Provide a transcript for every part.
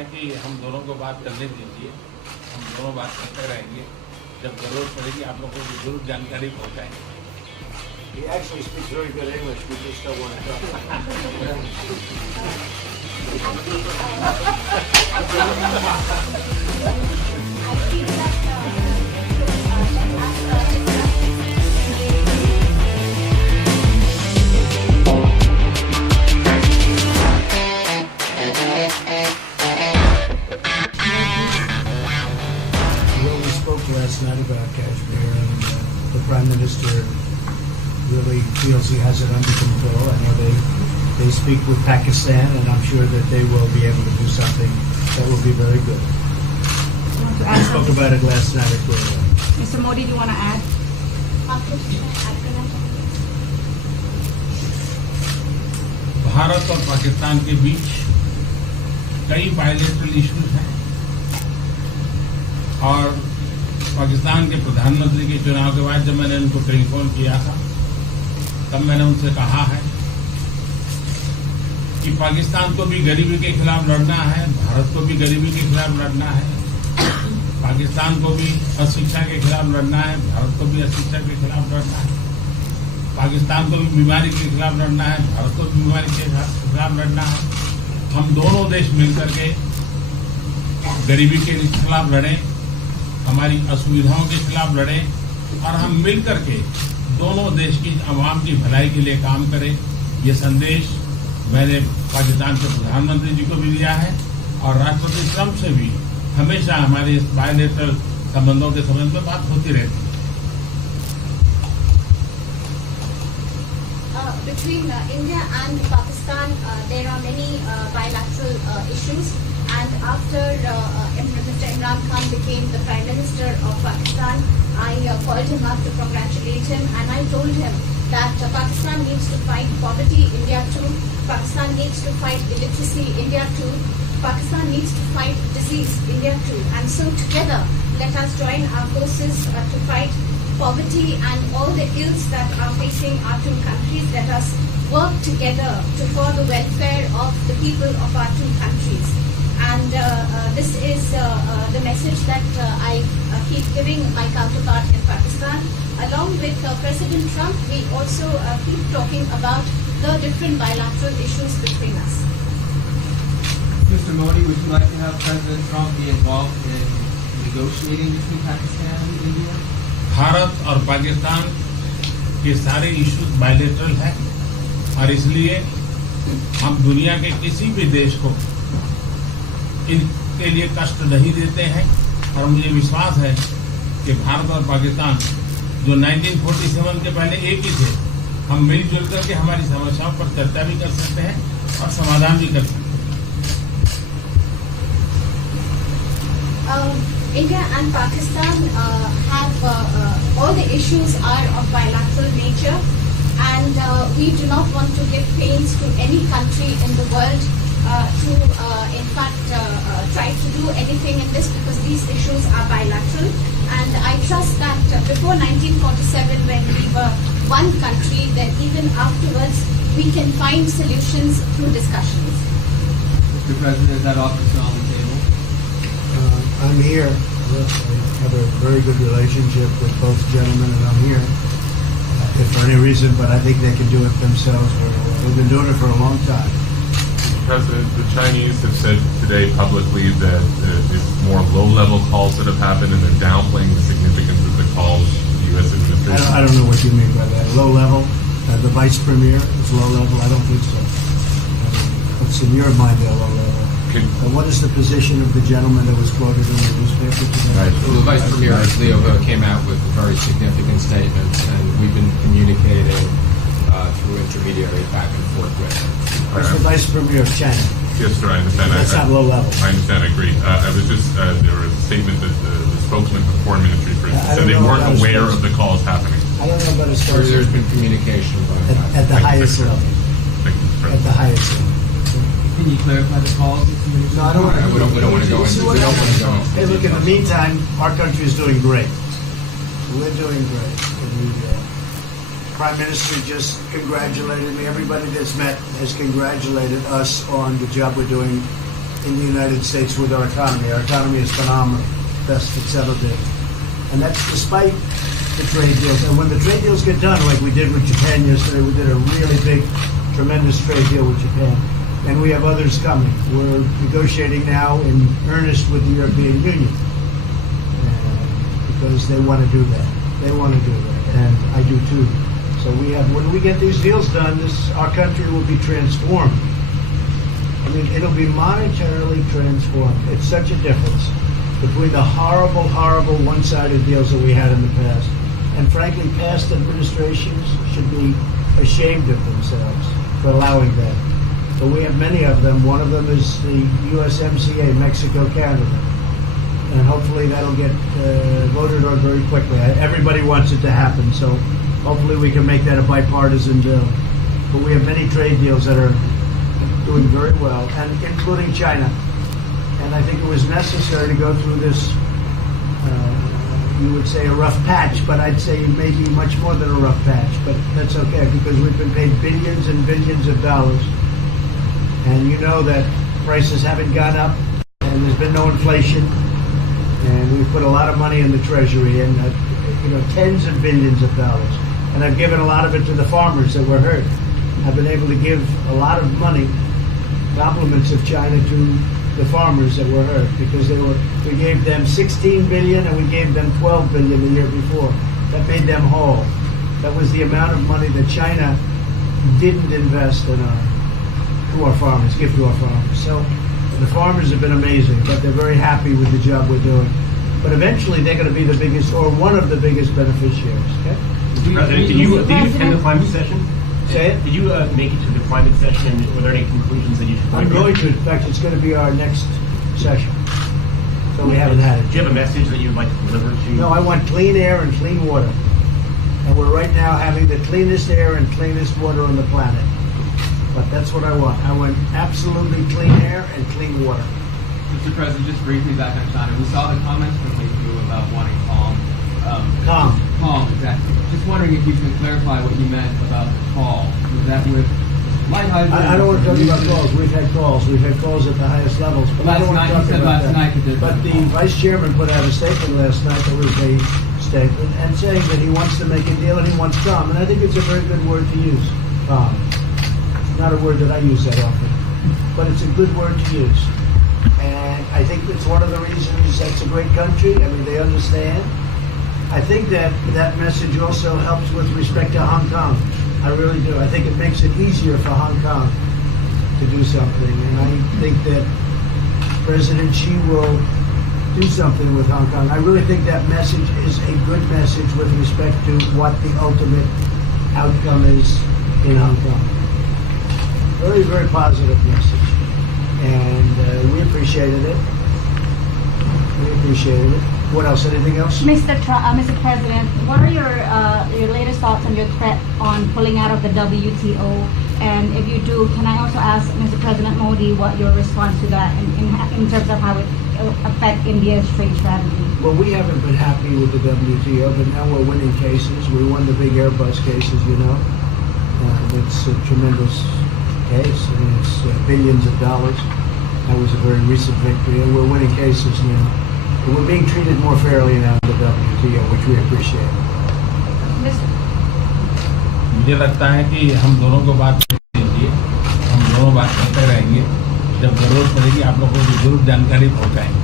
है कि हम दोनों को बात करने दीजिए, हम दोनों बात करते रहेंगे, जब जरूरत पड़ेगी आप लोगों को जरूर जानकारी पहुंचाएंगे। He actually speaks very good English. We just don't want to talk. We spoke last night about Kashmir, and the Prime Minister really feels he has it under control. I know they speak with Pakistan, and I'm sure that they will be able to do something that will be very good. We spoke about it last night at Guru. Mr. Modi, do you want to add? Bharat और पाकिस्तान के बीच कई bilateral issues हैं और पाकिस्तान के प्रधानमंत्री के चुनाव के बाद जब मैंने उनको टेलीफोन किया था तब मैंने उनसे कहा है कि पाकिस्तान को भी गरीबी के खिलाफ लड़ना है, भारत को भी गरीबी के खिलाफ लड़ना है, पाकिस्तान को भी अशिक्षा के खिलाफ लड़ना है, भारत को भी अशिक्षा के खिलाफ लड़ना है, पाकिस्तान को भी बीमारी के खिलाफ लड़ना है, भारत को भी बीमारी के खिलाफ लड़ना है। हम दोनों देश मिलकर के गरीबी के खिलाफ लड़ें, हमारी असुविधाओं के खिलाफ लड़ें और हम मिलकर के दोनों देश की आवाम की भलाई के लिए काम करें। ये संदेश मैंने पाकिस्तान के प्रधानमंत्री जी को भी दिया है और राष्ट्रपति ट्रंप से भी हमेशा हमारे इस बायलैटरल संबंधों के संबंध में बात होती रहती है। Between India and Pakistan, there are many bilateral issues. And after Mr. Imran Khan became the Prime Minister of Pakistan, I called him up to congratulate him, and I told him that Pakistan needs to fight poverty, India too. Pakistan needs to fight illiteracy, India too. Pakistan needs to fight disease, India too. And so together, let us join our forces to fight poverty and all the ills that are facing our two countries. Let us work together for the welfare of the people of our two countries. And this is the message that I keep giving my counterpart in Pakistan. Along with President Trump, we also keep talking about the different bilateral issues between us. Mr. Modi, would you like to have President Trump be involved in negotiating between Pakistan and India? Bharat और पाकिस्तान के सारे issues bilateral हैं और इसलिए हम दुनिया के किसी भी देश को इनके लिए कष्ट नहीं देते हैं और मुझे विश्वास है कि भारत और पाकिस्तान जो 1947 के पहले एक ही थे, हम मिलजुल करके हमारी समस्याओं पर चर्चा भी कर सकते हैं और समाधान भी कर सकते हैं। India and Pakistan have all the issues are of bilateral nature, and we do not want to give pains to any country in the world to in fact try to do anything in this, because these issues are bilateral. And I trust that before 1947, when we were one country, then even afterwards we can find solutions through discussions. Mr. President, is that offer still on the table? I'm here. I have a very good relationship with both gentlemen, and I'm here. If for any reason, but I think they can do it themselves very well. They've been doing it for a long time. President, the Chinese have said today publicly that it's more low-level calls that have happened, and they're downplaying the significance of the calls the U.S. administration. I don't know what you mean by that. Low level? The vice premier is low level? I don't think so. What's in your mind, they're low level? What is the position of the gentleman that was quoted in the newspaper today? Right. Well, the Vice Premier, Leo, came out with very significant statements, and we've been communicating through intermediaries back and forth with him. That's the Vice Premier of China. Yes, sir, I understand. That's not low level. I understand, I agree. I was just, there was a statement that the spokesman for the Foreign Ministry, for instance, said they weren't aware of the calls happening. I don't know about his There's been communication at the highest level. Thank you, Mr. At the President. highest level. Can you clarify the calls? No, I don't want to. We don't want to go into. We don't want to go into. Hey, look, in the meantime, our country is doing great. We're doing great. And the Prime Minister just congratulated me. Everybody that's met has congratulated us on the job we're doing in the United States with our economy. Our economy is phenomenal, best it's ever been. And that's despite the trade deals. And when the trade deals get done, like we did with Japan yesterday, we did a really big, tremendous trade deal with Japan. And we have others coming. We're negotiating now in earnest with the European Union because they want to do that. They want to do that, and I do too. So when we get these deals done, our country will be transformed. I mean, it'll be monetarily transformed. It's such a difference between the horrible, horrible one-sided deals that we had in the past. And frankly, past administrations should be ashamed of themselves for allowing that. But we have many of them. One of them is the USMCA, Mexico-Canada. And hopefully that'll get voted on very quickly. Everybody wants it to happen, so hopefully we can make that a bipartisan bill. But we have many trade deals that are doing very well, and including China. And I think it was necessary to go through this, you would say a rough patch, but I'd say maybe much more than a rough patch. But that's okay, because we've been paid billions and billions of dollars. And you know that prices haven't gone up, and there's been no inflation. And we've put a lot of money in the Treasury, and tens of billions of dollars. And I've given a lot of it to the farmers that were hurt. I've been able to give a lot of money, compliments of China, to the farmers that were hurt, because we gave them 16 billion and we gave them 12 billion the year before. That made them whole. That was the amount of money that China didn't invest in to our farmers, give to our farmers. So the farmers have been amazing, but they're very happy with the job we're doing. But eventually they're going to be the biggest, or one of the biggest beneficiaries. Okay? Mr. President, did you attend the climate session? Say it? Did you make it to the climate session, and were there any conclusions that you should I'm going to. In fact, it's going to be our next session. So we haven't had it. Do you have a message that you'd like to deliver to? No, I want clean air and clean water. And we're right now having the cleanest air and cleanest water on the planet. But that's what I want. I want absolutely clean air and clean water. Mr. President, just briefly back on China. We saw the comments from you about wanting calm. Calm, exactly. Just wondering if you can clarify what you meant about the call. Was that with lighthearted? I don't want to talk about calls. We've had calls. We've had calls at the highest levels. But I don't want to talk about that. But the vice chairman put out a statement last night that was a statement and saying that he wants to make a deal and he wants calm. And I think it's a very good word to use, calm. Not a word that I use that often, but it's a good word to use. And I think it's one of the reasons that's a great country. I mean, they understand. I think that message also helps with respect to Hong Kong. I really do. I think it makes it easier for Hong Kong to do something. And I think that President Xi will do something with Hong Kong. I really think that message is a good message with respect to what the ultimate outcome is in Hong Kong. Very, very positive message. And we appreciated it. We appreciated it. What else? Anything else? Mr. President, what are your latest thoughts on your threat on pulling out of the WTO? And if you do, can I also ask Mr. President Modi what your response to that in terms of how it will affect India's trade strategy? Well, we haven't been happy with the WTO, but now we're winning cases. We won the big Airbus cases, you know. It's a tremendous case. I mean, it's billions of dollars. That was a very recent victory, and we're winning cases now. And we're being treated more fairly now in the WTO, which we appreciate. मुझे लगता है कि हम दोनों को बात कीजिए, हम दोनों बात करते रहेंगे. जब जरूरत पड़ेगी आप लोगों को जरूर जानकारी पहुंचाएंगे.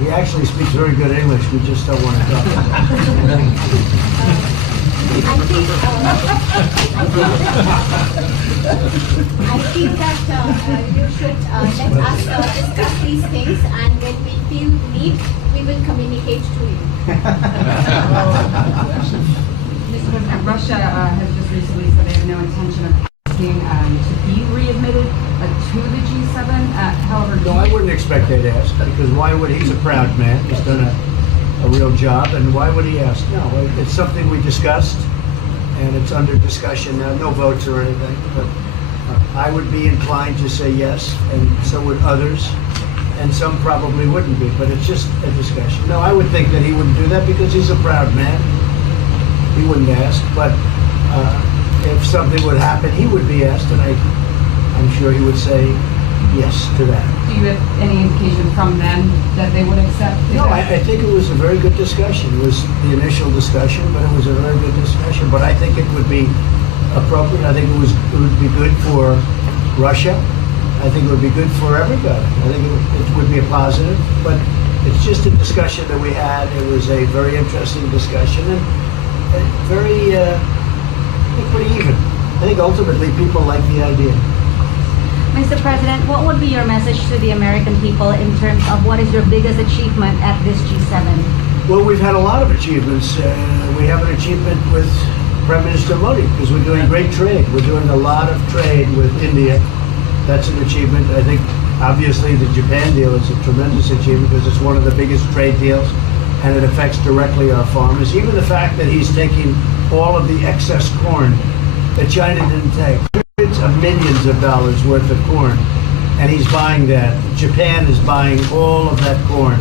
He actually speaks very good English. We just don't want to talk about it. I feel that you should let us discuss these things, and when we feel the need, we will communicate to you. Mr. President, Russia has just recently said they have no intention of asking to be readmitted to the G7. However, No, I wouldn't expect they'd ask, because why would he's a proud man. He's done a real job, and why would he ask? No, it's something we discussed, and it's under discussion now. No votes or anything, but I would be inclined to say yes, and so would others, and some probably wouldn't be, but it's just a discussion. No, I would think that he wouldn't do that because he's a proud man. He wouldn't ask, but if something would happen, he would be asked, and I'm sure he would say yes to that. Do you have any indication from them that they would accept? No, I think it was a very good discussion. It was the initial discussion, but it was a very good discussion. But I think it would be appropriate. I think it would be good for Russia. I think it would be good for everybody. I think it would be a positive. But it's just a discussion that we had. It was a very interesting discussion and very, I think pretty even. I think ultimately people like the idea. Mr. President, what would be your message to the American people in terms of what is your biggest achievement at this G7? Well, we've had a lot of achievements. We have an achievement with Prime Minister Modi because we're doing great trade. We're doing a lot of trade with India. That's an achievement. I think obviously the Japan deal is a tremendous achievement because it's one of the biggest trade deals and it affects directly our farmers. Even the fact that he's taking all of the excess corn that China didn't take, hundreds of millions of dollars worth of corn, and he's buying that. Japan is buying all of that corn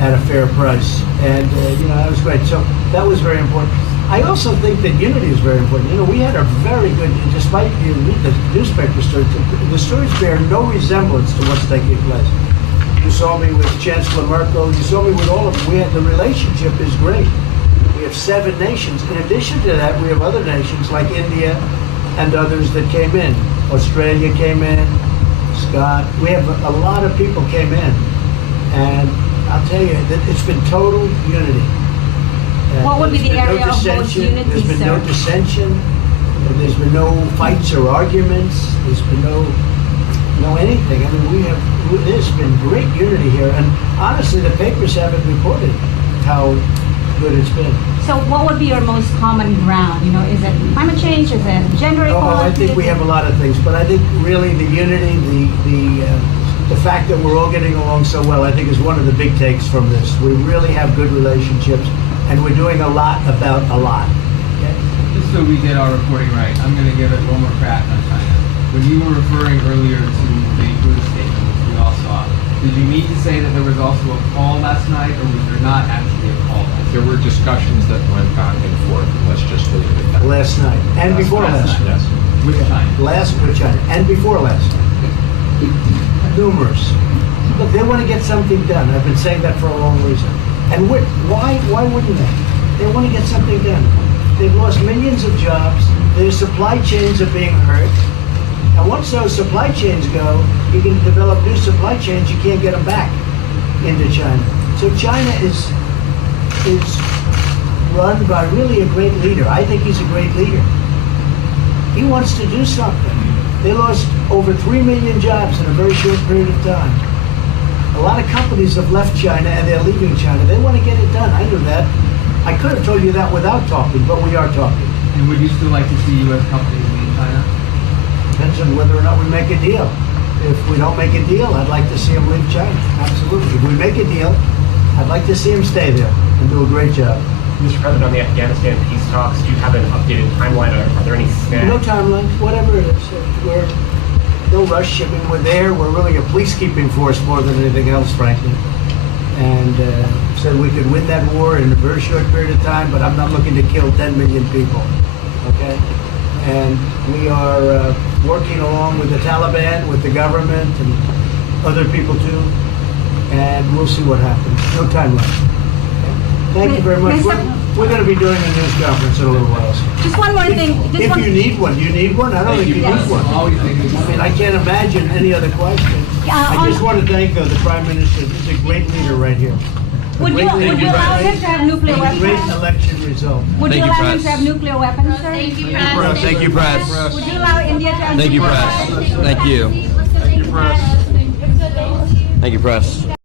at a fair price. And, that was great. So that was very important. I also think that unity is very important. We had a very good, despite you read the newspaper stories, the stories bear no resemblance to what's taking place. You saw me with Chancellor Merkel. You saw me with all of them. The relationship is great. We have 7 nations. In addition to that, we have other nations like India and others that came in. Australia came in, Scott. We have a lot of people came in. And I'll tell you, that it's been total unity. What would be the area of most unity, There's been no dissension. There's been no fights or arguments. There's been no anything. I mean, there's been great unity here. And honestly, the papers haven't reported how good it's been. So what would be your most common ground? Is it climate change? Is it gender equality? I think we have a lot of things, but I think really the unity, the fact that we're all getting along so well, I think is one of the big takes from this. We really have good relationships, and we're doing a lot about a lot. Okay? Just so we get our reporting right, I'm going to give it one more crack on China. When you were referring earlier to the Buddha statement, which we all saw, did you mean to say that there was also a call last night, or was there not actually a call last night? There were discussions that went back and forth. Let's just leave it at that. Last night, and before last night. Yes. With China? With China, and before last night. Numerous. Look, they want to get something done. I've been saying that for a long reason. And why wouldn't they? They want to get something done. They've lost millions of jobs. Their supply chains are being hurt. And once those supply chains go, you can develop new supply chains. You can't get them back into China. So China is run by really a great leader. I think he's a great leader. He wants to do something. They lost over 3 million jobs in a very short period of time. A lot of companies have left China and they're leaving China. They want to get it done. I knew that. I could have told you that without talking, but we are talking. And would you still like to see U.S. companies leave China? Depends on whether or not we make a deal. If we don't make a deal, I'd like to see them leave China. Absolutely. If we make a deal, I'd like to see them stay there and do a great job. Mr. President, on the Afghanistan peace talks, do you have an updated timeline? Are there any snags? No timeline, whatever it is. We're no rush. I mean, we're there. We're really a peacekeeping force more than anything else, frankly. And said we could win that war in a very short period of time, but I'm not looking to kill 10 million people. Okay? And we are working along with the Taliban, with the government, and other people too. And we'll see what happens. No timeline. Okay? Thank you very much. We're going to be doing a news conference in a little while. Just one more thing. If you need one, do you need one? I don't think you need one. I mean, I can't imagine any other question. I just want to thank the Prime Minister. He's a great leader right here. Would you allow him to have nuclear weapons? Great election result. Would you allow him to have nuclear weapons, sir? Thank you, Press. Thank you, Press. Would you allow India to have Thank you, nuclear Press. weapons? Thank you. Thank you, Press. Thank you, Press.